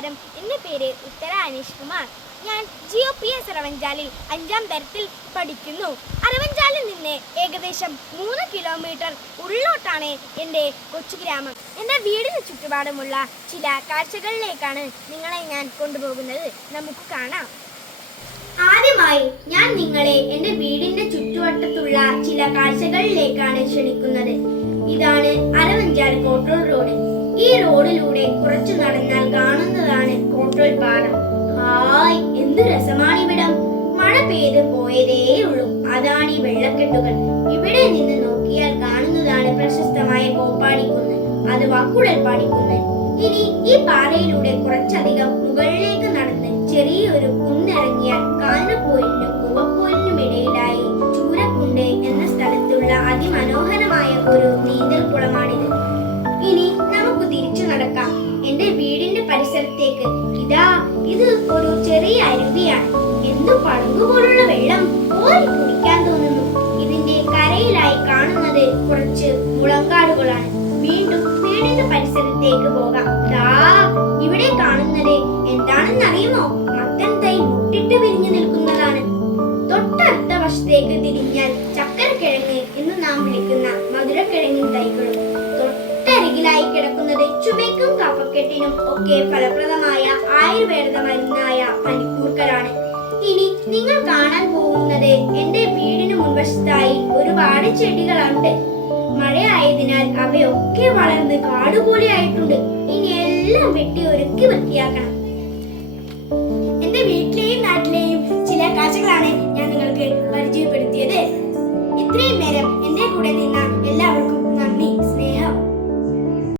നമസ്കാരം. എൻ്റെ പേര് ഉത്തര അനീഷ് കുമാർ. ഞാൻ GOPS അരവഞ്ചാലിൽ 5ാം തരത്തിൽ പഠിക്കുന്നു. അരവഞ്ചാലിൽ നിന്ന് ഏകദേശം 3 കിലോമീറ്റർ ഉള്ളോട്ടാണ് എൻ്റെ കൊച്ചു ഗ്രാമം. എൻ്റെ വീടിന് ചുറ്റുപാടുമുള്ള ചില കാഴ്ചകളിലേക്കാണ് നിങ്ങളെ ഞാൻ കൊണ്ടുപോകുന്നത്. നമുക്ക് കാണാം. ആദ്യമായി ഞാൻ നിങ്ങളെ എൻ്റെ വീടിൻ്റെ ചുറ്റുവട്ടത്തുള്ള ചില കാഴ്ചകളിലേക്കാണ് ക്ഷണിക്കുന്നത്. ഇതാണ് അരവഞ്ചാൽ കോട്ടൂർ റോഡ്. ഈ റോഡിലൂടെ കുറച്ചു നടന്നാൽ കാണുന്നതാണ് കോട്ടൂർ പാടം. ഹായ്, എന്ത് രസമാണിവിടം! മഴ പെയ്ത് പോയതേയുള്ളൂ. അതാണ് ഈ വെള്ളക്കെട്ടുകൾ. ഇവിടെ നിന്ന് നോക്കിയാൽ കാണുന്നതാണ് പ്രശസ്തമായ കോപ്പാടിക്കുന്ന് അഥവാ കുഴൽപ്പാടിക്കുന്ന്. ഇനി ഈ പാറയിലൂടെ കുറച്ചധികം മുകളിലേക്ക് നടന്ന് ചെറിയൊരു കുന്നിറങ്ങിയാൽ കാഞ്ഞപ്പോയിനും ഉവപ്പോയിനും ഇടയിലായി ചൂരക്കുണ്ട് എന്ന സ്ഥലത്തുള്ള അതിമനോഹരമായ ഒരു നീന്തൽ കുളമാണിത്. ഇനി നമുക്ക് തിരിച്ചു നടക്കാം എന്റെ വീടിന്റെ പരിസരത്തേക്ക്. ഇത് ഒരു ചെറിയ അരുവിയാണ്. എന്തു പടങ്ങുപോലുള്ള വെള്ളം ഓരി കുടിക്കാൻ തോന്നുന്നു. ഇതിന്റെ കരയിലായി കാണുന്നത് കുറച്ച് മുളങ്കാടുകളാണ്. വീണ്ടും വീടിന്റെ പരിസരത്തേക്ക് പോകാം. ഇവിടെ കാണുന്നത് എന്താണെന്നറിയുമോ? മത്തൻ തൈ മുട്ടിട്ട് വിരിഞ്ഞു നിൽക്കുന്നതാണ്. തൊട്ടടുത്ത വശത്തേക്ക് തിരിഞ്ഞാൽ ചക്കരക്കിഴങ്ങ് എന്ന് നാം വിളിക്കുന്ന മധുരക്കിഴങ്ങിൻ തൈകളും, തൊട്ടരികിലായി കിടക്കുന്നത് ചുമയ്ക്കും കഫക്കെട്ടിനും ഒക്കെ ഫലപ്രദമായ ആയുർവേദ മരുന്നായ പനിക്കൂർക്കലാണ്. ഇനി നിങ്ങൾ കാണാൻ പോകുന്നത് എന്റെ വീടിന് മുൻവശത്തായി ഒരുപാട് ചെടികളുണ്ട്. മഴയായതിനാൽ അവയൊക്കെ വളർന്ന് കാടുപോലെ ആയിട്ടുണ്ട്. ഇനി എല്ലാം വെട്ടി ഒരുക്കി വൃത്തിയാക്കണം. എന്റെ വീട്ടിലെയും നാട്ടിലെയും ചില കാഴ്ചകളാണ് ഞാൻ നിങ്ങൾക്ക് പരിചയപ്പെടുത്തിയത്. ഇത്രയും നേരം എന്റെ കൂടെ നിന്ന